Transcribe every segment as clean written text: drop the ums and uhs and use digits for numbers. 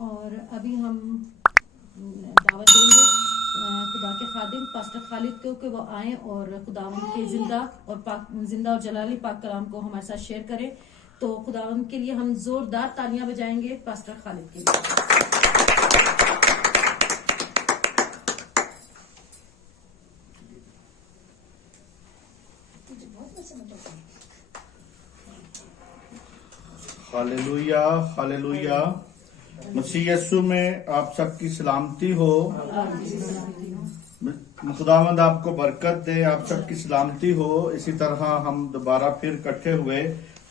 اور ابھی ہم دعوت دیں گے خدا کے خادم پاسٹر خالد کو کہ وہ آئیں اور خداوند کے زندہ اور جلالی پاک کلام کو ہمارے ساتھ شیئر کریں. تو خداوند کے لیے ہم زوردار تالیاں بجائیں گے پاسٹر خالد کے لیے. Hallelujah hallelujah. مسیح یسوع میں آپ سب کی سلامتی ہو. خداوند آپ کو برکت دے، آپ سب کی سلامتی ہو. اسی طرح ہم دوبارہ پھر اکٹھے ہوئے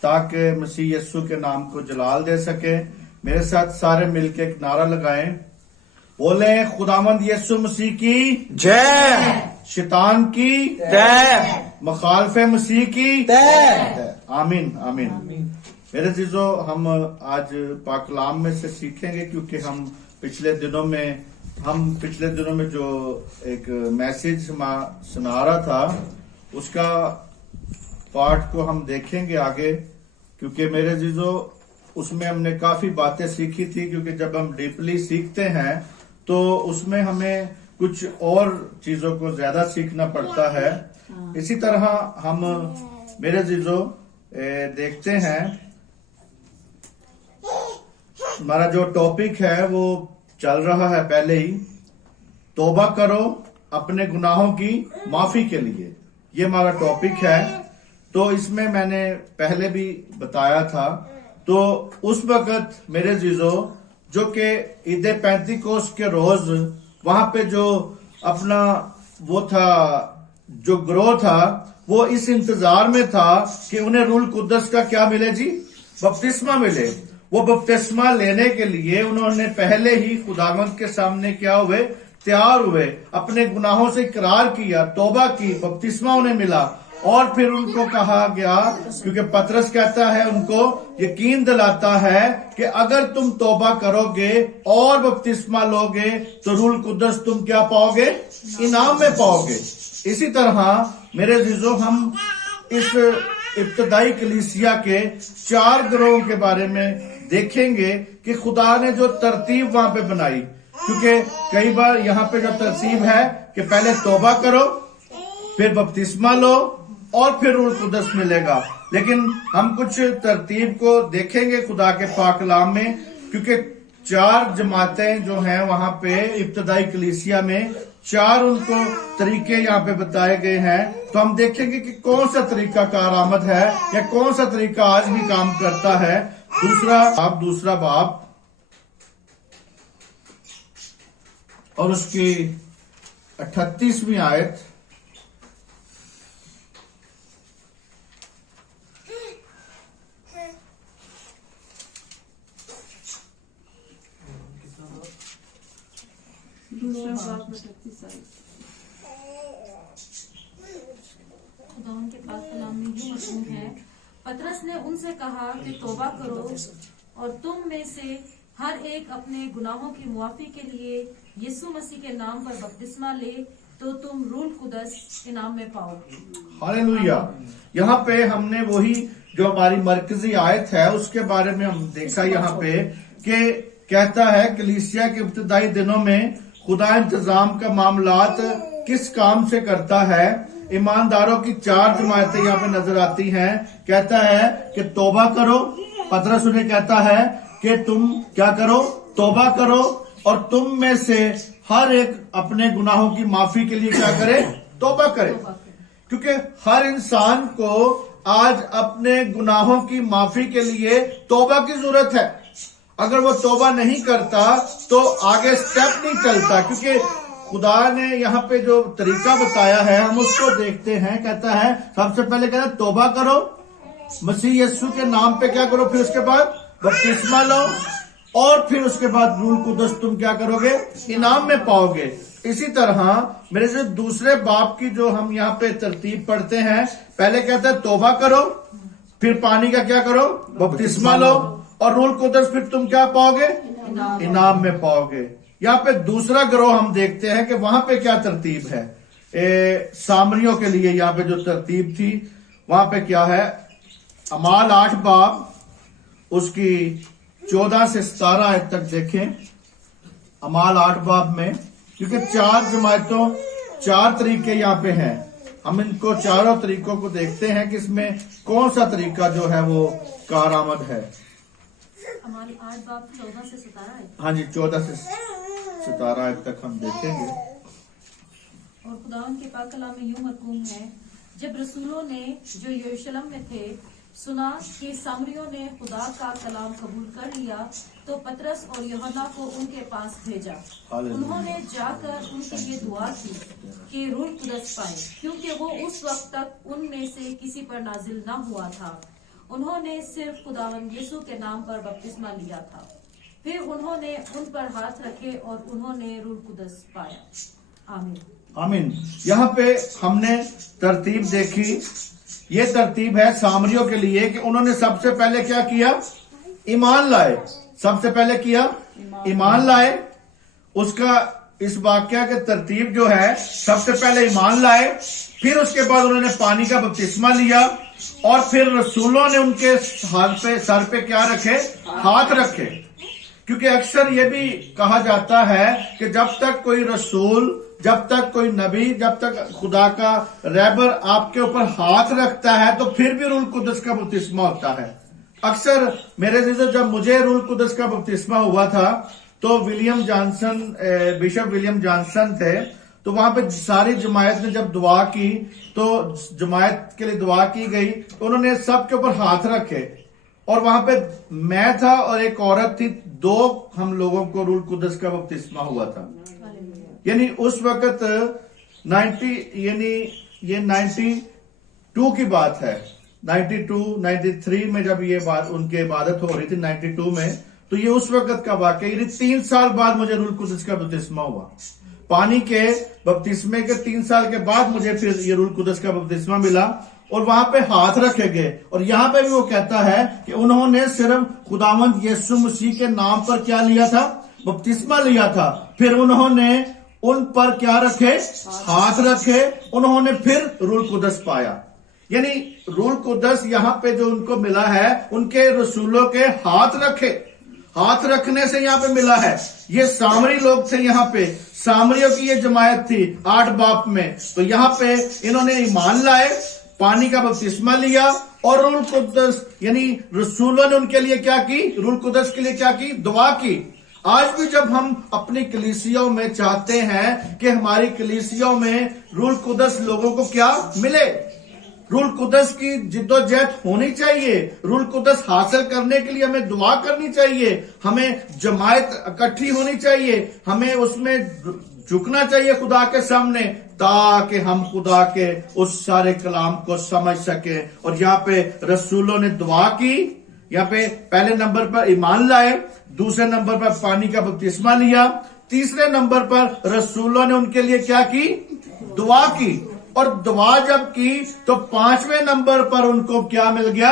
تاکہ مسیح یسوع کے نام کو جلال دے سکے. میرے ساتھ سارے مل کے ایک نعرہ لگائیں، بولیں خداوند یسوع مسیح کی جے، شیطان کی جے، مخالف مسیح کی جے. آمین آمین. میرے عزیزو، ہم آج پاک کلام میں سے سیکھیں گے کیونکہ ہم پچھلے دنوں میں جو ایک میسج سنا رہا تھا اس کا پارٹ کو ہم دیکھیں گے آگے، کیونکہ میرے عزیزو اس میں ہم نے کافی باتیں سیکھی تھی. کیونکہ جب ہم ڈیپلی سیکھتے ہیں تو اس میں ہمیں کچھ اور چیزوں کو زیادہ سیکھنا پڑتا ہے. اسی طرح ہم میرے عزیزو دیکھتے ہیں ہمارا جو ٹاپک ہے وہ چل رہا ہے پہلے ہی، توبہ کرو اپنے گناہوں کی معافی کے لیے. یہ ہمارا ٹاپک ہے. تو اس میں نے پہلے بھی بتایا تھا. تو اس وقت میرے عزیزو جو کہ عید پینتیکوست کے روز وہاں پہ جو اپنا وہ تھا، جو گروہ تھا، وہ اس انتظار میں تھا کہ انہیں روح القدس کا کیا ملے جی؟ بپتسمہ ملے. وہ بپتسمہ لینے کے لیے انہوں نے پہلے ہی خداوند کے سامنے کیا ہوئے؟ تیار ہوئے، اپنے گناہوں سے اقرار کیا، توبہ کی، بپتسمہ انہیں ملا. اور پھر ان کو کہا گیا، کیونکہ پطرس کہتا ہے، ان کو یقین دلاتا ہے کہ اگر تم توبہ کرو گے اور بپتسمہ لو گے تو روح القدس تم کیا پاؤ گے؟ انعام میں پاؤ گے. اسی طرح میرے عزیزو ہم اس ابتدائی کلیسیا کے 4 گروہوں کے بارے میں دیکھیں گے کہ خدا نے جو ترتیب وہاں پہ بنائی. کیونکہ کئی بار یہاں پہ جو ترتیب ہے کہ پہلے توبہ کرو، پھر بپتسمہ لو اور پھر روح القدس ملے گا. لیکن ہم کچھ ترتیب کو دیکھیں گے خدا کے پاک کلام میں، کیونکہ 4 جماعتیں جو ہیں وہاں پہ ابتدائی کلیسیا میں 4 ان کو طریقے یہاں پہ بتائے گئے ہیں. تو ہم دیکھیں گے کہ کون سا طریقہ کارآمد ہے یا کون سا طریقہ آج بھی کام کرتا ہے. دوسرا باب اور اس کی 38ویں آیت. خداوند کے پاک کلام میں یوں مضمون ہے، پطرس نے ان سے کہا کہ توبہ کرو اور تم میں سے ہر ایک اپنے گناہوں کی معافی کے لیے یسوع مسیح کے نام پر بپتسمہ لے تو تم روح القدس انعام میں پاؤ گے. ہاللویا. یہاں پہ ہم نے وہی جو ہماری مرکزی آیت ہے اس کے بارے میں ہم دیکھا یہاں پہ کہ کہتا ہے کلیسیا کے ابتدائی دنوں میں خدا انتظام کا معاملات کس کام سے کرتا ہے. ایمانداروں کی 4 جماعتیں یہاں پہ نظر آتی ہیں. کہتا ہے کہ توبہ کرو. پطرس انہیں کہتا ہے کہ تم کیا کرو؟ توبہ کرو اور تم میں سے ہر ایک اپنے گناہوں کی معافی کے لیے کیا کرے؟ توبہ کرے. کیونکہ ہر انسان کو آج اپنے گناہوں کی معافی کے لیے توبہ کی ضرورت ہے. اگر وہ توبہ نہیں کرتا تو آگے سٹیپ نہیں چلتا. کیونکہ خدا نے یہاں پہ جو طریقہ بتایا ہے ہم اس کو دیکھتے ہیں. کہتا ہے سب سے پہلے کہتا ہے توبہ کرو، مسیح یسوع کے نام پہ کیا کرو، پھر اس کے بعد بپتسمہ لو اور پھر اس کے بعد روح القدس تم کیا کرو گے؟ انعام میں پاؤ گے. اسی طرح میرے سے دوسرے باب کی جو ہم یہاں پہ ترتیب پڑھتے ہیں، پہلے کہتا ہے توبہ کرو، پھر پانی کا کیا کرو؟ بپتسمہ لو اور روح القدس پھر تم کیا پاؤ گے؟ انعام میں پاؤ گے. یہاں پہ دوسرا گروہ ہم دیکھتے ہیں کہ وہاں پہ کیا ترتیب ہے. سامریوں کے لیے یہاں پہ جو ترتیب تھی وہاں پہ کیا ہے؟ اعمال 8 باب اس کی 14 से 17 आयत तक देखें, अमाल 8 बाब में, क्योंकि 4 जमातों 4 तरीके यहाँ पे हैं। हम इनको चारों तरीकों को देखते हैं कि इसमें कौन सा तरीका जो है वो कारआमद है। हमारी 8 बाब 14 से 17 है। हाँ जी, 14 से 17 आयत तक हम देखेंगे। और खुदावंद के पाक कलाम में यूं मरकूम है, जब रसूलों ने जो यरूशलेम में थे सुना कि सामरियों ने खुदा का कलाम कबूल कर लिया, तो पतरस और यूहन्ना को उनके पास भेजा। उन्होंने जाकर उनके लिए दुआ की कि रूह कुदस पाए, क्योंकि वो उस वक्त तक उनमें से किसी पर नाजिल न हुआ था। उन्होंने सिर्फ खुदावंद यीशु के नाम पर बपतिस्मा लिया था। फिर उन्होंने उन पर हाथ रखे और उन्होंने रूह कुदस पाया। आमीन। आमीन। यहाँ पे हमने तरतीब देखी। ये तरतीब है सामरियों के लिए कि उन्होंने सबसे पहले क्या किया? ईमान लाए। सबसे पहले किया ईमान लाए। उसका इस वाक्य के तरतीब जो है, सबसे पहले ईमान लाए, फिर उसके बाद उन्होंने पानी का बपतिस्मा लिया, और फिर रसूलों ने उनके सर पे क्या रखे? हाथ रखे। क्योंकि अक्सर ये भी कहा जाता है कि जब तक कोई रसूल, जब तक कोई नबी, जब तक खुदा का रहबर आपके ऊपर हाथ रखता है तो फिर भी रूह कुदस का बपतिस्मा होता है। अक्सर मेरे जीजो, जब मुझे रूह कुदस का बपतिस्मा हुआ था तो William Johnson, bishop William Johnson थे, तो वहां पे सारी जमायत ने जब दुआ की, तो जमायत के लिए दुआ की गई, तो उन्होंने सबके ऊपर हाथ रखे, और वहां पे मैं था और एक औरत थी, 2 हम लोगों को रूह कुदस का बपतिस्मा हुआ था। यानी उस वक्त 92 की बात है। 93 में जब ये बात उनकी इबादत हो रही थी, 92 में, तो ये उस वक्त का वाकया। यानी 3 साल बाद मुझे रूह कुदस का बपतिस्मा हुआ। पानी के बपतिस्मे के 3 साल के बाद मुझे फिर ये रूह कुदस का बपतिस्मा मिला, और वहां पे हाथ रखे गए। और यहाँ पे भी वो कहता है कि उन्होंने सिर्फ खुदावंद यीशु मसीह के नाम पर क्या लिया था? बपतिस्मा लिया था। फिर उन्होंने उन पर क्या रखे? हाथ रखे। उन्होंने फिर रूह कुदस पाया। यानी रूह कुदस यहाँ पे जो उनको मिला है, उनके रसूलों के हाथ रखे, हाथ रखने से यहाँ पे मिला है। ये सामरी लोग थे, यहाँ पे सामरियों की ये जमायत थी 8 बाब में। तो यहाँ पे इन्होंने ईमान लाए, पानी का बपतिस्मा लिया, और रूह कुदस, यानी रसूलों ने उनके लिए क्या की? रूह कुदस के लिए क्या की? दुआ की। आज भी जब हम अपनी कलीसियों में चाहते हैं कि हमारी कलीसियों में रूह कुदस लोगों को क्या मिले, रूह कुदस की जिद्दोजहद होनी चाहिए। रूह कुदस हासिल करने के लिए हमें दुआ करनी चाहिए, हमें जमायत इकट्ठी होनी चाहिए, हमें उसमें झुकना चाहिए खुदा के सामने, ताकि हम खुदा के उस सारे कलाम को समझ सके। और यहाँ पे रसूलों ने दुआ की। यहाँ पे पहले नंबर पर ईमान लाए, दूसरे नंबर पर पानी का बपतिस्मा लिया, तीसरे नंबर पर रसूलों ने उनके लिए क्या की? दुआ की। और दुआ जब की तो 5वें नंबर पर उनको क्या मिल गया?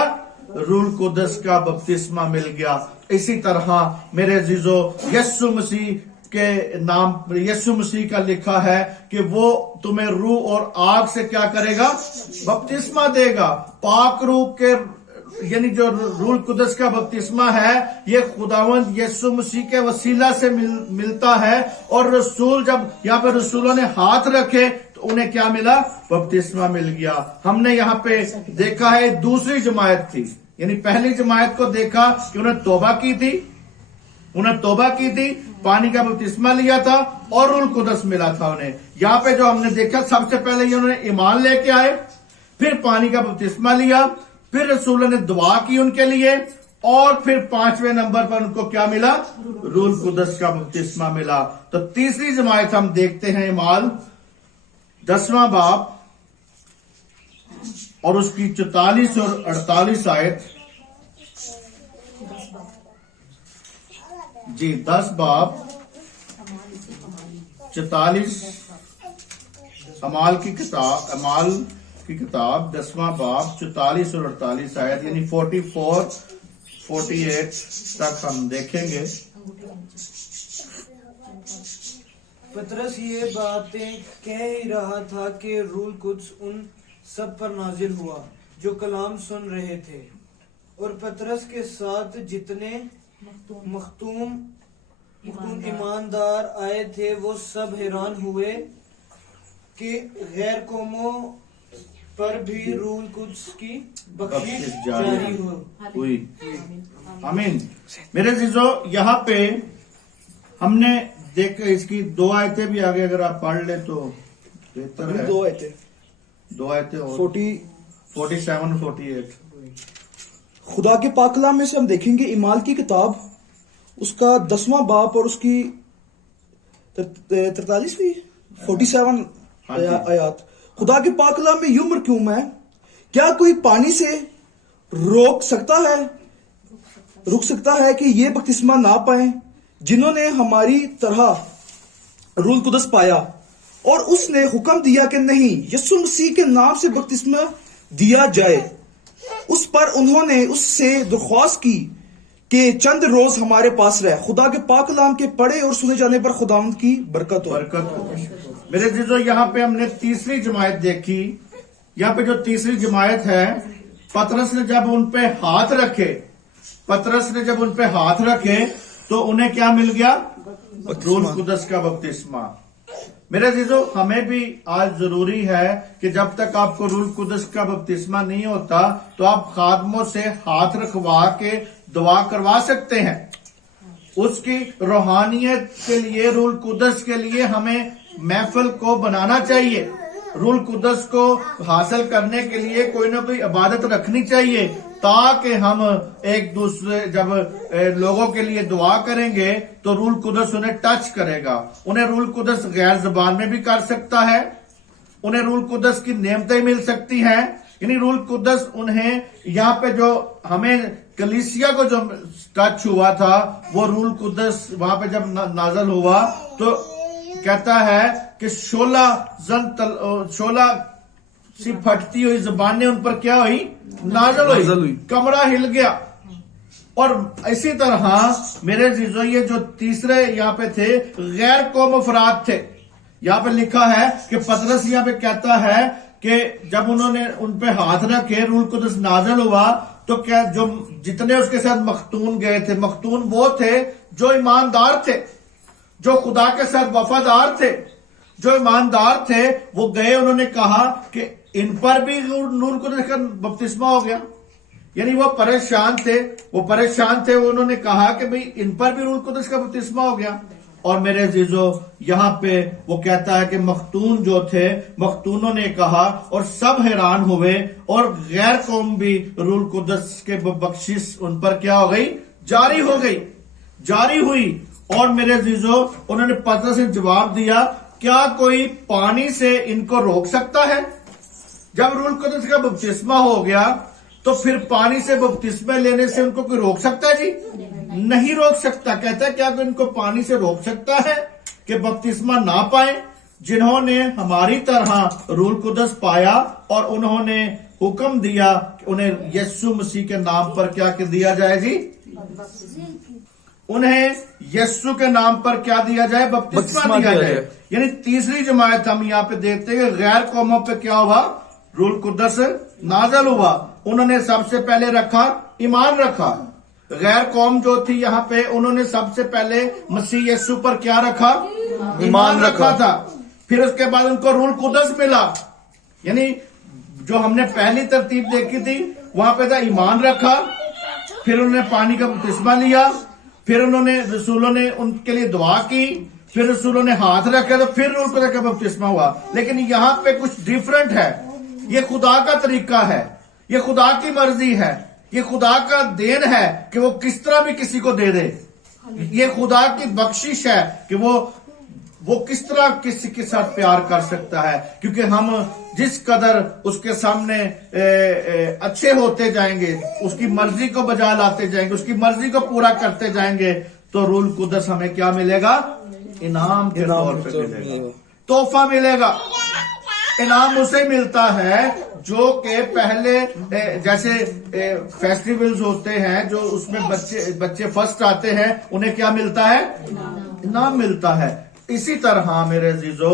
रूह कुदस का बपतिस्मा मिल गया। इसी तरह मेरे अजीजों, यीशु मसीह के नाम पर, यीशु मसीह का लिखा है कि वो तुम्हें रूह और आग से क्या करेगा? बपतिस्मा देगा। पाक रूह के, यानी जो रूह कुदस का बपतिस्मा है, ये खुदावंद यीशु मसीह के वसीला से मिलता है। और रसूल, जब यहाँ पे रसूलों ने हाथ रखे तो उन्हें क्या मिला? बपतिस्मा मिल गया। हमने यहाँ पे देखा है दूसरी जमायत थी, यानी पहली जमायत को देखा कि उन्हें तौबा की थी, पानी का बपतिस्मा लिया था और रूह कुदस मिला था उन्हें। यहाँ पे जो हमने देखा, सबसे पहले ये उन्होंने ईमान लेके आए, फिर पानी का बपतिस्मा लिया, फिर रसूलों ने दुआ की उनके लिए, और फिर 5वें नंबर पर उनको क्या मिला? रूह कुदस का बपतिस्मा मिला। तो तीसरी जमायत हम देखते हैं इमाल 10वां बाब और उसकी 44 और 48 आयत। जी, 10 बाब 44, अमाल की किताब 10वां बाब 44 और 48 आयत, यानी 44, 48 तक हम देखेंगे। पतरस ये बातें कह ही रहा था कि रूह कुद्स उन सब पर नाजिल हुआ जो कलाम सुन रहे थे, और पतरस के साथ जितने مختوم ایماندار آئے تھے، وہ سب حیران ہوئے کہ غیر قوموں پر بھی روح القدس کی بخشش جاری ہوئی. آمین. میرے عزیزو، یہاں پہ ہم نے دیکھ اس کی 2 آیتیں بھی آگے اگر آپ پڑھ لیں تو بہتر ہے. 2 آیتیں اور 47 48. خدا کے پاک کلام میں سے ہم دیکھیں گے اعمال کی کتاب اس کا 10واں باب اور اس کی 43ویں 47 آیات. خدا کے پاک کلام میں یوں مرکوم ہے، کیا کوئی پانی سے رک سکتا ہے کہ یہ بپتسمہ نہ پائیں جنہوں نے ہماری طرح روح القدس پایا؟ اور اس نے حکم دیا کہ نہیں، یسوع مسیح کے نام سے بپتسمہ دیا جائے. اس پر انہوں نے اس سے درخواست کی کہ چند روز ہمارے پاس رہے. خدا کے پاک کلام کے پڑھے اور سنے جانے پر خداوند کی برکت ہو. میرے عزیزو، یہاں پہ ہم نے تیسری جماعت دیکھی. یہاں پہ جو تیسری جماعت ہے، پطرس نے جب ان پہ ہاتھ رکھے تو انہیں کیا مل گیا؟ روح القدس کا بپتسمہ. میرے عزیزو، ہمیں بھی آج ضروری ہے کہ جب تک آپ کو روح القدس کا بپتسمہ نہیں ہوتا تو آپ خادموں سے ہاتھ رکھوا کے دعا کروا سکتے ہیں. اس کی روحانیت کے لیے، روح القدس کے لیے ہمیں محفل کو بنانا چاہیے. روح القدس کو حاصل کرنے کے لیے کوئی نہ کوئی عبادت رکھنی چاہیے، تاکہ ہم ایک دوسرے جب لوگوں کے لیے دعا کریں گے تو روح القدس انہیں ٹچ کرے گا. انہیں روح القدس غیر زبان میں بھی کر سکتا ہے، انہیں روح القدس کی نعمتیں مل سکتی ہیں. یعنی روح القدس انہیں یہاں پہ جو ہمیں کلیسیا کو جو ٹچ ہوا تھا، وہ روح القدس وہاں پہ جب نازل ہوا تو کہتا ہے کہ شولہ سی پھٹتی ہوئی زبانیں ان پر کیا ہوئی؟ نازل ہوئی. کمرہ ہل گیا. اور اسی طرح میرے عزیزو، یہ جو تیسرے یہاں پہ تھے غیر قوم افراد تھے. یہاں پہ لکھا ہے کہ پطرس یہاں پہ کہتا ہے کہ جب انہوں نے ان پہ ہاتھ رکھے، روح القدس نازل ہوا تو کیا جو جتنے اس کے ساتھ مختون گئے تھے، مختون وہ تھے جو ایماندار تھے، جو خدا کے ساتھ وفادار تھے، جو ایماندار تھے. وہ گئے، انہوں نے کہا کہ ان پر بھی روح القدس کا بپتسمہ ہو گیا. یعنی وہ پریشان تھے، انہوں نے کہا کہ بھئی ان پر بھی روح القدس کا بپتسمہ ہو گیا. اور میرے عزیزو، یہاں پہ وہ کہتا ہے کہ مختون جو تھے، مختونوں نے کہا اور سب حیران ہوئے، اور غیر قوم بھی روح القدس کے بخشش ان پر کیا ہو گئی؟ جاری ہوئی. اور میرے عزیزو، انہوں نے پطرس سے جواب دیا، کیا کوئی پانی سے ان کو روک سکتا ہے؟ جب روح القدس کا بپتسمہ ہو گیا تو پھر پانی سے بپتسمہ لینے سے ان کو کوئی روک سکتا ہے؟ جی نہیں روک سکتا. کہتا ہے کیا کوئی ان کو پانی سے روک سکتا ہے کہ بپتسمہ نہ پائیں، جنہوں نے ہماری طرح روح القدس پایا اور انہوں نے حکم دیا کہ انہیں یسوع مسیح کے نام پر کیا دیا جائے؟ جی انہیں یسوع کے نام پر کیا دیا جائے؟ بپتسمہ دیا جائے. یعنی تیسری جماعت ہم یہاں پہ دیکھتے ہیں کہ غیر قوموں پہ کیا ہوا؟ روح القدس نازل ہوا. انہوں نے سب سے پہلے ایمان رکھا. غیر قوم جو تھی یہاں پہ، انہوں نے سب سے پہلے مسیح یسوع پر کیا رکھا؟ ایمان رکھا تھا. پھر اس کے بعد ان کو روح القدس ملا. یعنی جو ہم نے پہلی ترتیب دیکھی تھی وہاں پہ تھا ایمان رکھا، پھر انہوں نے پانی کا بپتسمہ لیا، پھر انہوں نے رسولوں نے ان کے لیے دعا کی، پھر رسولوں نے ہاتھ رکھا تو پھر روح القدس کا بپتسمہ ہوا. لیکن یہاں پہ کچھ ڈیفرنٹ ہے. یہ خدا کا طریقہ ہے، یہ خدا کی مرضی ہے، یہ خدا کا دین ہے کہ وہ کس طرح بھی کسی کو دے دے. یہ خدا کی بخشش ہے کہ وہ کس طرح کسی کے ساتھ پیار کر سکتا ہے. کیونکہ ہم جس قدر اس کے سامنے اچھے ہوتے جائیں گے، اس کی مرضی کو بجا لاتے جائیں گے، اس کی مرضی کو پورا کرتے جائیں گے، تو روح القدس ہمیں کیا ملے گا؟ انعام کے طور پہ ملے گا، تحفہ ملے گا. انعام اسے ملتا ہے جو کہ پہلے جیسے فیسٹیولز ہوتے ہیں جو اس میں بچے فرسٹ آتے ہیں، انہیں کیا ملتا ہے؟ انعام ملتا ہے. اسی طرح میرے عزیزو،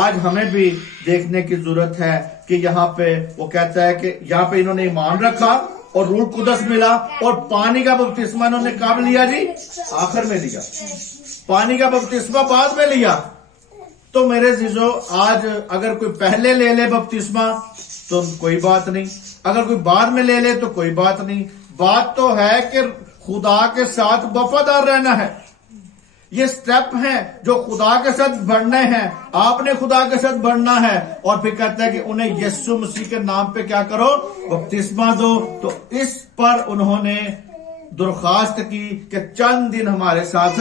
آج ہمیں بھی دیکھنے کی ضرورت ہے کہ یہاں پہ وہ کہتا ہے کہ یہاں پہ انہوں نے ایمان رکھا، और रूह कुदस मिला, और पानी का बपतिस्मा उन्होंने कब लिया जी? आखिर में लिया। पानी का बपतिस्मा बाद में लिया। तो मेरे जीजो, आज अगर कोई पहले ले ले बपतिस्मा तो कोई बात नहीं, अगर कोई बाद में ले ले तो कोई बात नहीं। बात तो है कि खुदा के साथ वफादार रहना है। ये स्टेप हैं जो खुदा के साथ बढ़ने हैं। आपने खुदा के साथ बढ़ना है। और फिर कहता है कि उन्हें यीशु मसीह के नाम पे क्या करो? बपतिस्मा दो। तो इस पर उन्होंने दरख्वास्त की कि चंद दिन हमारे साथ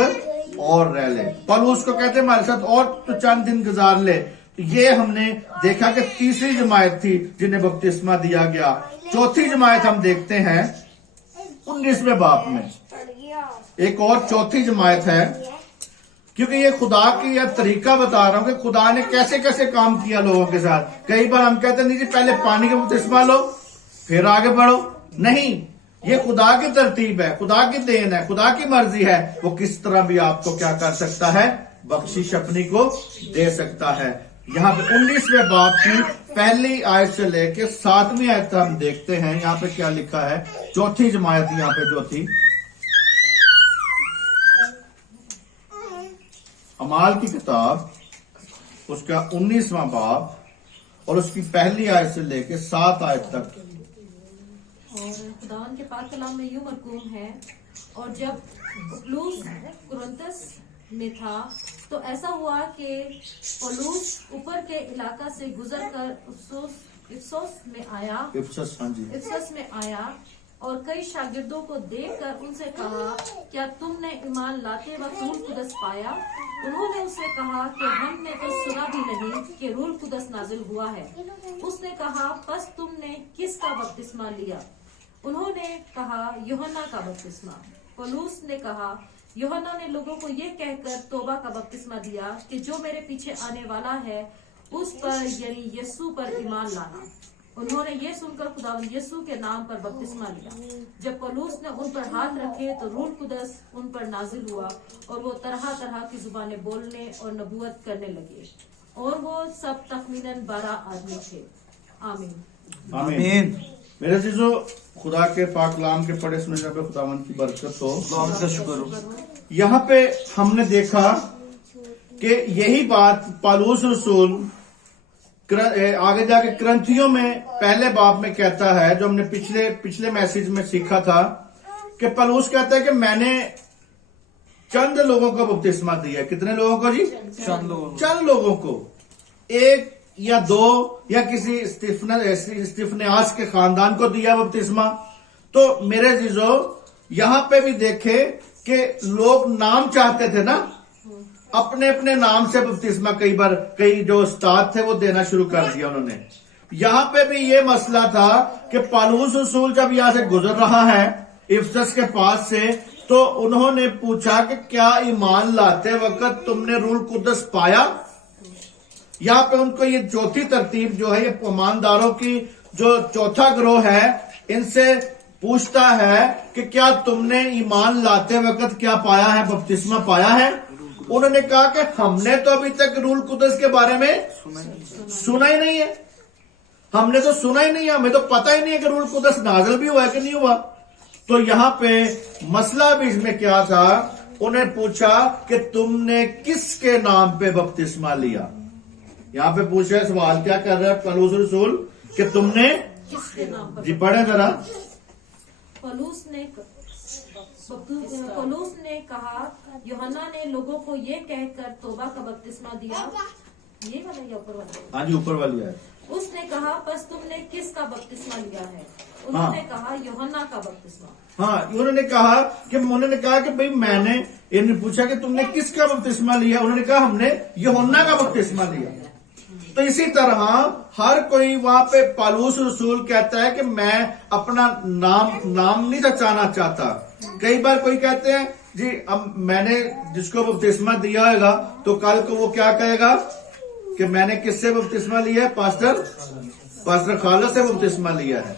और रह ले। पौलुस को कहते हमारे साथ और तो चंद दिन गुजार ले। ये हमने देखा कि तीसरी जमायत थी जिन्हें बपतिस्मा दिया गया। चौथी जमायत हम देखते हैं 19वें बाब में। एक और चौथी जमायत है, क्योंकि ये खुदा की यह तरीका बता रहा हूं कि खुदा ने कैसे कैसे काम किया लोगों के साथ। कई बार हम कहते हैं नहीं जी पहले पानी का बपतिस्मा लो फिर आगे बढ़ो। नहीं, ये खुदा की तरतीब है, खुदा की देन है, खुदा की मर्जी है। वो किस तरह भी आपको क्या कर सकता है? बख्शिश अपनी को दे सकता है। यहाँ पे 19वें बाब की पहली आयत से लेके 7वीं आयत तक हम देखते हैं। यहाँ पे क्या लिखा है? चौथी जमायत यहाँ पे जो थी, अमाल की किताब उसका 19वां बाब और उसकी पहली आयत से लेके 7 आयत तक। और खुदावन के पाक कलाम में यूं मरकूम है, और जब पौलुस कुरिन्थस में था तो ऐसा हुआ कि पौलुस ऊपर के इलाका से गुजरकर इफसुस में आया। इफसस, हाँ जी। इफसस में आया और कई शागिर्दों को देखकर उनसे कहा, क्या तुमने ईमान लाते वक्त रूह कुदस पाया? उन्होंने उससे कहा कि हमने तो सुना भी नहीं कि रूह कुदस नाजिल हुआ है। उसने कहा, बस तुमने किसका बपतिस्मा लिया? उन्होंने कहा, यूहन्ना का बपतिस्मा। पौलुस ने कहा, यूहन्ना ने लोगों को ये कहकर तौबा का बपतिस्मा दिया कि जो मेरे पीछे आने वाला है उस पर यानी यीशु पर ईमान लाना। उन्होंने ये सुनकर खुदावंद यीशु के नाम पर बपतिस्मा लिया। जब पौलुस ने उन पर हाथ रखे तो रूह कुदस उन पर नाजिल हुआ और वो तरह तरह की जुबानें बोलने और नबूवत करने लगे। और वो सब तखमीनन 12 आदमी थे। आमीन। आमीन। मेरे जीजो, खुदा के पाक कलाम के पढ़े सुने पे खुदावंद की बरकत हो। का शुक्र हो। यहाँ पे हमने देखा कि यही बात पौलुस रसूल आगे जाके क्रंथियों में पहले बाब में कहता है, जो हमने पिछले मैसेज में सीखा था कि पौलुस कहता है कि मैंने चंद लोगों को बपतिस्मा दिया। कितने लोगों को जी? चंद लोगों को, एक या दो या किसी स्तिफनास के खानदान को दिया बपतिस्मा। तो मेरे जीजो, यहाँ पे भी देखे कि लोग नाम चाहते थे ना, अपने अपने नाम से बपतिस्मा कई जो उस्ताद थे वो देना शुरू कर दिया उन्होंने। यहाँ पे भी ये मसला था कि पौलुस रसूल जब यहाँ से गुजर रहा है इफसस के पास से, तो उन्होंने पूछा कि क्या ईमान लाते वक्त तुमने रूह कुदस पाया? यहाँ पे उनको ये चौथी तरतीब जो है, ये ईमानदारों की जो चौथा ग्रोह है, इनसे पूछता है कि क्या तुमने ईमान लाते वक्त क्या पाया है? बपतिस्मा पाया है? उन्होंने कहा कि हमने तो अभी तक रूह कुदस के बारे में सुना ही नहीं है। हमने तो सुना ही नहीं है, हमें तो पता ही नहीं है कि रूह कुदस नाज़िल भी हुआ है कि नहीं हुआ। तो यहाँ पे मसला भी इसमें क्या था? उन्हें पूछा कि तुमने किसके नाम पे बपतिस्मा लिया? यहाँ पे पूछा है, सवाल क्या कर रहा है पौलुस रसूल कि तुमने किसके नाम पर? जी पढ़े जरा। पौलुस ने कहा, यूहन्ना ने लोगों को ये कहकर तौबा का बपतिस्मा दिया। ये वाला या ऊपर वाला? हाँ जी, ऊपर वाली है। उसने कहा, बस तुमने किसका बपतिस्मा लिया है? उन्होंने कहा, यूहन्ना का बपतिस्मा। हाँ, उन्होंने कहा कि भाई मैंने, इन्होंने पूछा कि तुमने किसका बपतिस्मा लिया? उन्होंने कहा हमने यूहन्ना का बपतिस्मा लिया। तो इसी तरह हर कोई वहां पे पौलुस रसूल कहता है कि मैं अपना नाम नहीं सचाना चाहता। कई बार कोई कहते हैं जी अब मैंने जिसको बपतिस्मा दिया होगा तो कल को वो क्या कहेगा कि मैंने किससे बपतिस्मा लिया है? पास्टर खालिद से बपतिस्मा लिया है।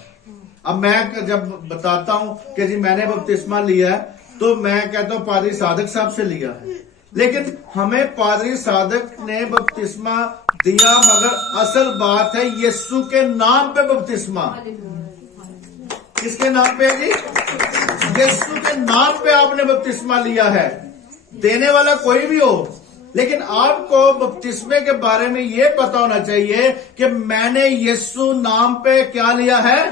अब मैं जब बताता हूं कि जी मैंने बपतिस्मा लिया है तो मैं कहता हूं पादरी सादक साहब से लिया है, लेकिन हमें पादरी सादक ने बपतिस्मा दिया, मगर असल बात है यीशु के नाम पे बपतिस्मा। किसके नाम पे है जी? यीशु के नाम पे आपने बपतिस्मा लिया है। देने वाला कोई भी हो, लेकिन आपको बपतिस्मे के बारे में ये पता होना चाहिए कि मैंने यीशु नाम पे क्या लिया है।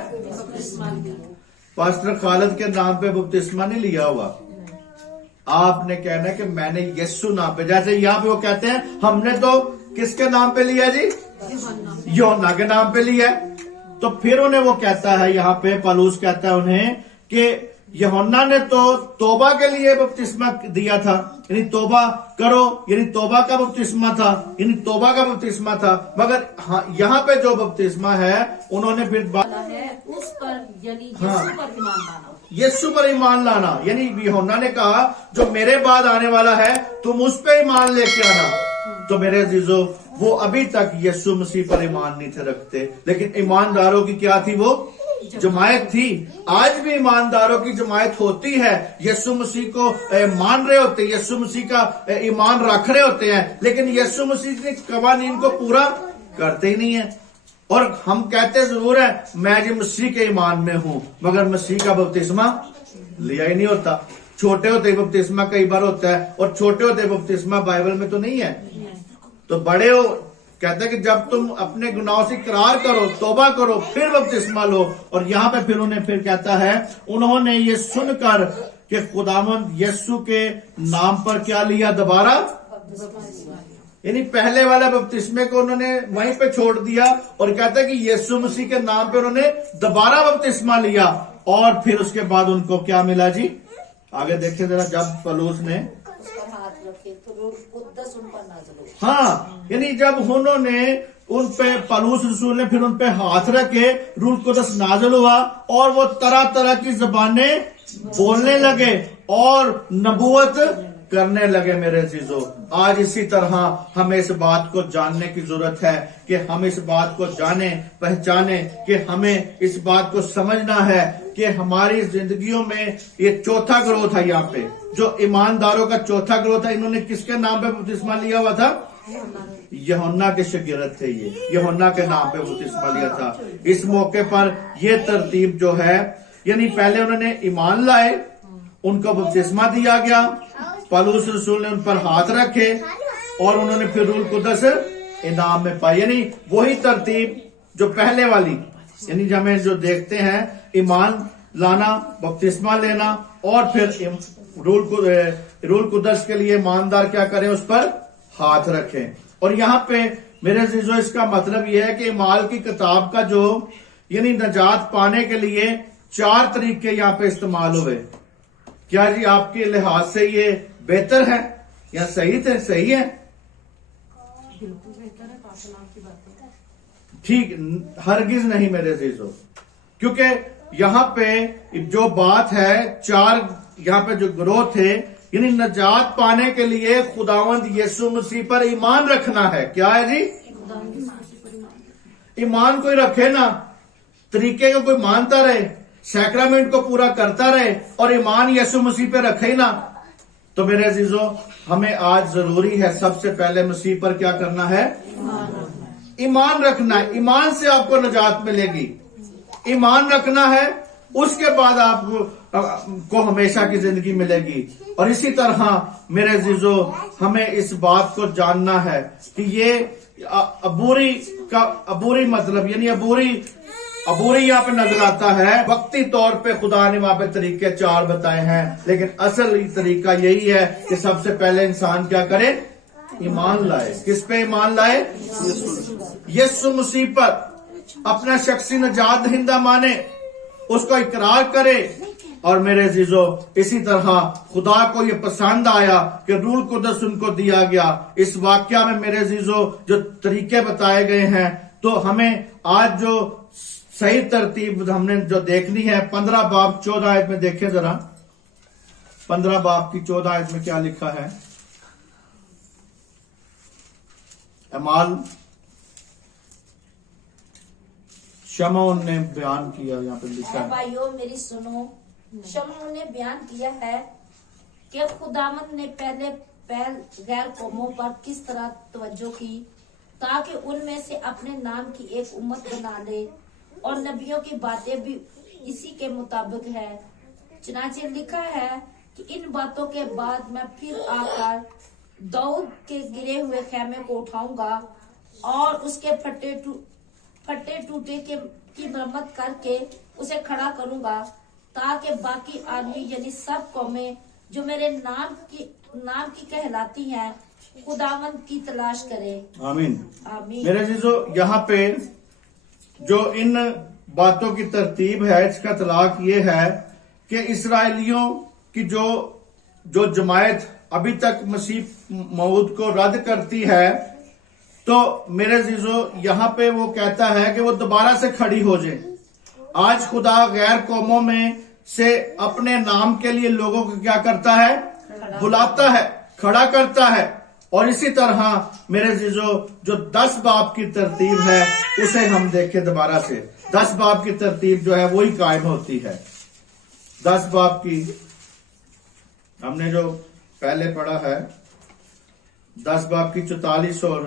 पास्टर खालिद के नाम पे बपतिस्मा नहीं लिया हुआ। आपने कहना है कि मैंने यीशु नाम पे, जैसे यहाँ पे वो कहते हैं हमने तो किसके नाम पे लिया जी? यूहन्ना के नाम पे लिया। तो फिर उन्हें वो कहता है, यहाँ पे पौलुस कहता है उन्हें कि यूहन्ना ने तो तौबा के लिए बपतिस्मा दिया था, यानी तौबा करो, यानी तौबा का बपतिस्मा था, यानी तौबा का बपतिस्मा था। मगर हाँ, यहाँ पे जो बपतिस्मा है उन्होंने फिर है उस पर, यानी यीशु पर ईमान लाना। यीशु पर ईमान लाना, यानी यूहन्ना ने कहा जो मेरे बाद आने वाला है तुम उस पे ईमान लेके आना। तो मेरे अजीजों, वो अभी तक यीशु मसीह पर ईमान नहीं थे रखते, लेकिन ईमानदारों की क्या थी? वो जमायत थी। आज भी ईमानदारों की जमायत होती है, यीशु मसीह को मान रहे होते हैं, यीशु मसीह का ईमान रख रहे होते हैं, लेकिन यीशु मसीह के कवानीन को पूरा करते ही नहीं है। और हम कहते जरूर है मैं जी मसीह के ईमान में हूं, मगर मसीह का बपतिस्मा लिया ही नहीं होता। छोटे होते बपतिस्मा कई बार होता है, और छोटे होते बपतिस्मा बाइबल में तो नहीं है। तो बड़े हो, कहते हैं कि जब तुम अपने गुनाहों से इकरार करो, तौबा करो, फिर बपतिस्मा लो। और यहाँ पे फिर उन्हें फिर कहता है उन्होंने ये सुनकर कि खुदावंद यीशु के नाम पर क्या लिया? दोबारा, यानी पहले वाला बपतिस्मे को उन्होंने वहीं पे छोड़ दिया, और कहता है कि यीशु मसीह के नाम पे उन्होंने दोबारा बपतिस्मा लिया। और फिर उसके बाद उनको क्या मिला जी? आगे देखिए जरा, जब पौलुस ने हाँ, यानी जब उन्होंने उन पे, पौलुस रसूल ने फिर उन पे हाथ रखे, रूह कुदस नाज़िल हुआ और वो तरह तरह की ज़बानें बोलने लगे और नबूवत करने लगे। मेरे अजीजों, आज इसी तरह हमें इस बात को जानने की जरूरत है कि हम इस बात को जाने, पहचाने, कि हमें इस बात को समझना है कि हमारी जिंदगियों में ये चौथा ग्रोथ है। यहाँ पे जो ईमानदारों का चौथा ग्रोथ है, इन्होंने किसके नाम पे बपतिस्मा लिया हुआ था? यूहन्ना के शागिर्द थे, ये यूहन्ना के नाम पे बपतिस्मा लिया था। इस मौके पर ये तरतीब जो है, यानी पहले उन्होंने ईमान लाए, उनको बपतिस्मा दिया गया, पौलुस रसूल ने उन पर हाथ रखे और उन्होंने फिर रूह कुदस इनाम में पाई। यानी वही तरतीब जो पहले वाली, यानी जब हमें जो देखते हैं ईमान लाना, बपतिस्मा लेना और फिर रूह कुदस के लिए ईमानदार क्या करें? उस पर हाथ रखें। और यहाँ पे मेरे अजीजों, इसका मतलब यह है कि इमाल की किताब का जो, यानी नजात पाने के लिए 4 तरीके यहाँ पे इस्तेमाल हुए। क्या जी आपके लिहाज से ये बेहतर है या सही है? बिल्कुल बेहतर है, पास्टर आपकी बातें। ठीक, हरगिज नहीं मेरे अजीजों, क्योंकि यहाँ पे जो बात है, 4 यहाँ पे जो ग्रोह थे, यानी नजात पाने के लिए खुदावंद यीशु मसीह पर ईमान रखना है। क्या है जी? ईमान कोई रखे ना, तरीके को कोई मानता रहे, सैक्रामेंट को पूरा करता रहे और ईमान यीशु मसीह पे रखे ही ना, तो मेरे अजीजों हमें आज जरूरी है सबसे पहले मसीह पर क्या करना है? ईमान रखना है। ईमान से आपको नजात मिलेगी, ईमान रखना है, उसके बाद आपको हमेशा की जिंदगी मिलेगी। और इसी तरह मेरे अजीजों हमें इस बात को जानना है कि ये अबूरी मतलब, यानी अबूरी यहाँ पे नजर आता है। वक्ती तौर पे खुदा ने वहां पे तरीके 4 बताए हैं, लेकिन असल तरीका यही है कि सबसे पहले इंसान क्या करे? ईमान लाए। किस पे ईमान लाए? यीशु मसीह पर अपना शख्सी नजात दहिंदा माने, उसको इकरार करे। और मेरे अजीजों, इसी तरह खुदा को ये पसंद आया कि रूह कुदस उनको दिया गया। इस वाक्या में मेरे अजीजों जो तरीके बताए गए हैं, तो हमें आज जो सही तरतीब हमने जो देखनी है, 15 बाब 14 आयत में देखें जरा। 15 बाब की 14 आयत में क्या लिखा है? अमाल शमौन ने बयान किया, यहाँ पे लिखा है। भाइयों मेरी सुनो, शमौन ने बयान किया है कि खुदावंद ने पहले गैर कौमों पर किस तरह तवज्जो की, ताकि उनमें से अपने नाम की एक उम्मत बना ले और नबियों की बातें भी इसी के मुताबिक है। चनाचे लिखा है कि इन बातों के बाद मैं फिर आकर दाऊद के गिरे हुए खेमे को उठाऊंगा और उसके फटे टूटे की मरम्मत करके उसे खड़ा करूंगा, ताकि बाकी आदमी यानी सब कौमें जो मेरे नाम की कहलाती हैं खुदावंद की तलाश करे। आमीन। आमीन। मेरे अजीजों, यहाँ पे जो इन बातों की तरतीब है, इसका तलाक ये है कि इसराइलियों की जो जमायत अभी तक मसीह मऊद को रद्द करती है, तो मेरे अजीजों यहाँ पे वो कहता है कि वो दोबारा से खड़ी हो जाए। आज खुदा गैर कौमों में से अपने नाम के लिए लोगों को क्या करता है? बुलाता है, खड़ा करता है। और इसी तरह मेरे अजीजों जो 10 बाब की तरतीब है उसे हम देखें दोबारा से। 10 बाब की तरतीब जो है वही कायम होती है। 10 बाब की हमने जो पहले पढ़ा है, 10 बाब की 44 और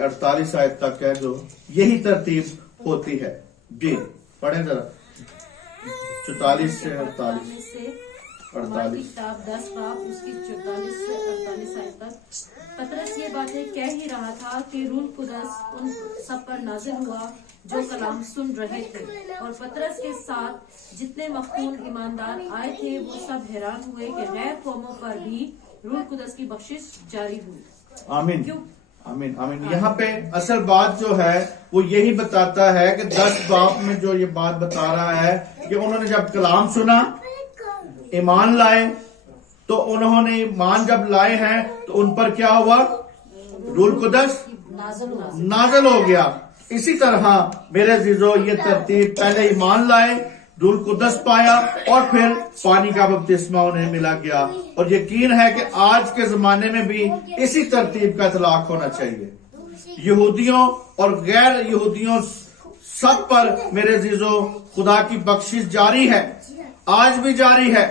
48 आयत तक है, जो यही तरतीब होती है। जी पढ़े जरा 44 से 48। से हमारी किताब 10 बाब उसकी 44 से 48 आयत तक। पतरस ये बातें कह ही रहा था कि रूह कुदस उन सब पर नाजिल हुआ जो कलाम सुन रहे थे, और पतरस के साथ जितने मखतून ईमानदार आए थे वो सब हैरान हुए कि गैर कौमों पर भी रूह कुदस की बख्शिश जारी हुई। आमीन। क्यों? आमीन आमीन। यहाँ पे असल बात जो है वो यही बताता है कि 10 बाब में जो ये बात बता रहा है कि उन्होंने जब कलाम सुना, ईमान लाए, तो उन्होंने ईमान जब लाए हैं तो उन पर क्या हुआ? रूह कुदस नाज़िल हो गया। इसी तरह मेरे अजीजों ये तरतीब, पहले ईमान लाए, रूह कुदस पाया, और फिर पानी का बपतिस्मा उन्हें मिला गया। और यकीन है कि आज के जमाने में भी इसी तरतीब का इतलाक होना चाहिए। यहूदियों और गैर यहूदियों सब पर मेरे अजीजों खुदा की बख्शिश जारी है, आज भी जारी है।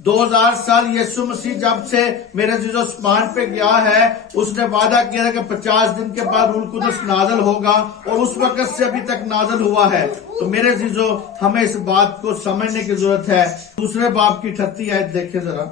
2000 साल यीशु मसीह जब से मेरे अजीजों आसमान पे गया है, उसने वादा किया था कि 50 दिन के बाद रूह कुदस नाज़िल होगा, और उस वक्त से अभी तक नाज़िल हुआ है। तो मेरे अजीजों हमें इस बात को समझने की जरूरत है। दूसरे बाब की 38 आयत देखें जरा।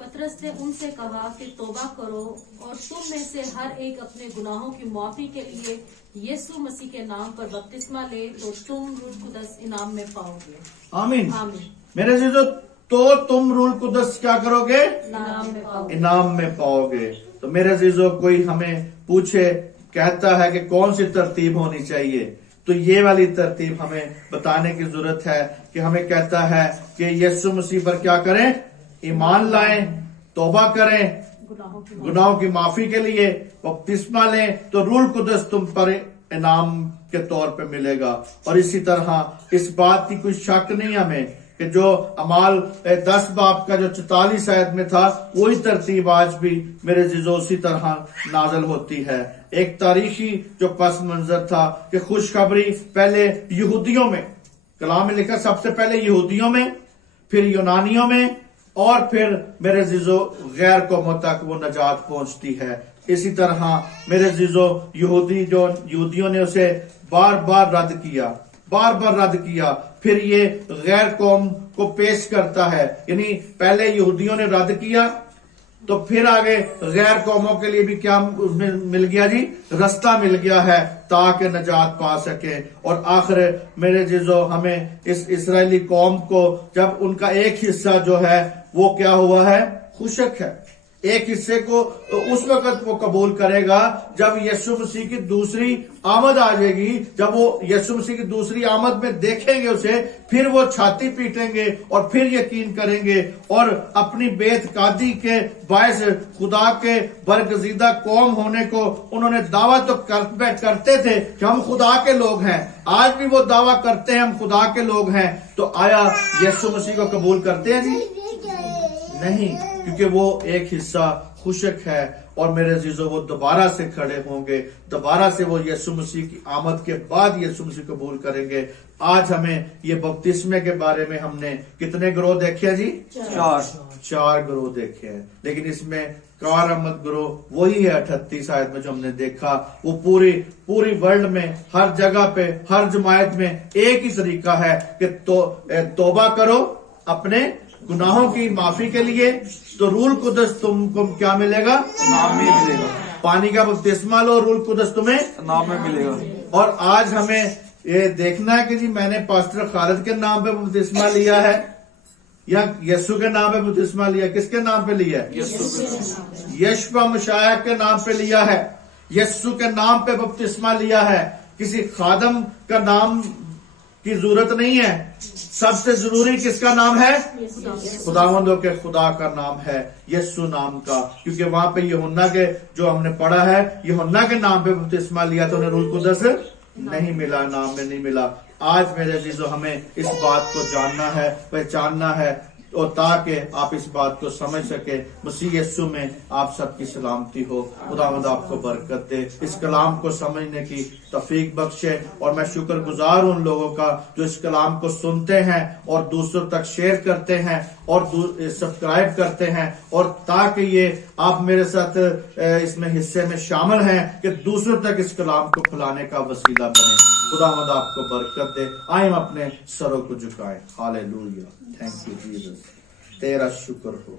पतरस ने उनसे कहा कि तौबा करो और तुम में से हर एक अपने गुनाहों की मुआफी के लिए यीशु मसीह के नाम पर बपतिस्मा ले, तो तुम रूह कुदस इनाम में पाओगे। आमीन। आमीन। मेरे अजीजों, तो तुम रूह कुदस क्या करोगे? इनाम में पाओगे। इनाम में पाओगे। तो मेरे अजीजों कोई हमें पूछे, कहता है कि कौन सी तरतीब होनी चाहिए, तो ये वाली तरतीब हमें बताने की जरूरत है कि हमें कहता है कि यीशु मसीह पर क्या करें? ईमान लाएं, तौबा करें, गुनाहों की माफी के लिए बपतिस्मा लें, तो रूह कुदस तुम पर इनाम के तौर पे मिलेगा। और इसी तरह इस बात की कोई शक नहीं हमें कि जो अमाल 10 बाब का जो 44 आयत में था, वही तरतीब आज भी मेरे अजीजों उसी तरह नाज़िल होती है। एक तारीखी जो पस मंजर था कि खुशखबरी पहले यहूदियों में, कलाम में लिखा सबसे पहले यहूदियों में, फिर यूनानियों में, और फिर मेरे अजीजों गैर कौमों तक वो नजात पहुंचती है। इसी तरह मेरे अजीजों यहूदियों ने उसे बार बार रद्द किया, फिर ये गैर कौम को पेश करता है। यानी पहले यहूदियों ने रद्द किया, तो फिर आगे गैर कौमों के लिए भी क्या उसमें मिल गया जी? रास्ता मिल गया है ताकि नजात पा सके। और आखिर मेरे जीजो हमें इस इस्राएली कौम को, जब उनका एक हिस्सा जो है वो क्या हुआ है? खुशक है। एक हिस्से को तो उस वक्त वो कबूल करेगा जब यीशु मसीह की दूसरी आमद आ जाएगी। जब वो यीशु मसीह की दूसरी आमद में देखेंगे उसे, फिर वो छाती पीटेंगे और फिर यकीन करेंगे और अपनी बेतकादी के बायस खुदा के बरगजीदा कौम होने को उन्होंने दावा तो करते थे कि हम खुदा के लोग हैं। आज भी वो दावा करते हैं हम खुदा के लोग हैं। तो आया यीशु मसीह को कबूल करते हैं जी? नहीं। क्योंकि वो एक हिस्सा खुशक है और मेरे अजीजों वो दोबारा से खड़े होंगे, दोबारा से वो यीशु मसीह की आमद के बाद यीशु मसीह कबूल करेंगे। आज हमें ये बपतिस्मे के बारे में हमने कितने ग्रोह देखे हैं जी? 4 ग्रोह देखे हैं, लेकिन इसमें कारआमद ग्रोह वही है 38 आयत में जो हमने देखा। वो पूरी वर्ल्ड में हर जगह पे हर जमायत में एक ही तरीका है कि तौबा करो अपने गुनाहों की माफी के लिए, तो रूल कुदस तुमको क्या मिलेगा? नाम में मिलेगा, पानी का बपतिस्मा लो, रूल कुदस तुम्हें नाम में मिलेगा। और आज हमें ये देखना है कि जी मैंने पास्टर खालिद के नाम पे बपतिस्मा लिया है या यीशु के नाम पे बपतिस्मा लिया? किसके नाम पे लिया है? यशवा मशाया के नाम पे लिया है, यीशु के नाम पे बपतिस्मा लिया है। किसी खादम का नाम की जरूरत नहीं है, सबसे जरूरी किसका नाम है? खुदावंदों के खुदा का नाम है, यीशु नाम का। क्योंकि वहां पे यूहन्ना के जो हमने पढ़ा है, यूहन्ना के नाम पे बपतिस्मा लिया तो उन्हें रूल कुदस नहीं मिला, नाम में नहीं मिला। आज मेरे अजीजों हमें इस बात को जानना है, पहचानना है, और ताकि आप इस बात को समझ सके। मसीह यीशु में आप सबकी सलामती हो, खुदावंद आपको बरकत दे, इस कलाम को समझने की तौफीक बख्शे। और मैं शुक्रगुजार उन लोगों का जो इस कलाम को सुनते हैं और दूसरों तक शेयर करते हैं और सब्सक्राइब करते हैं, और ताकि ये आप मेरे साथ इसमें हिस्से में शामिल हैं कि दूसरों तक इस कलाम को फैलाने का वसीला बने। खुदावंद आपको बरकत दे। आए हम अपने सरों को झुकाएं। हालेलुया, थैंक यू जीसस, तेरा शुक्र हो।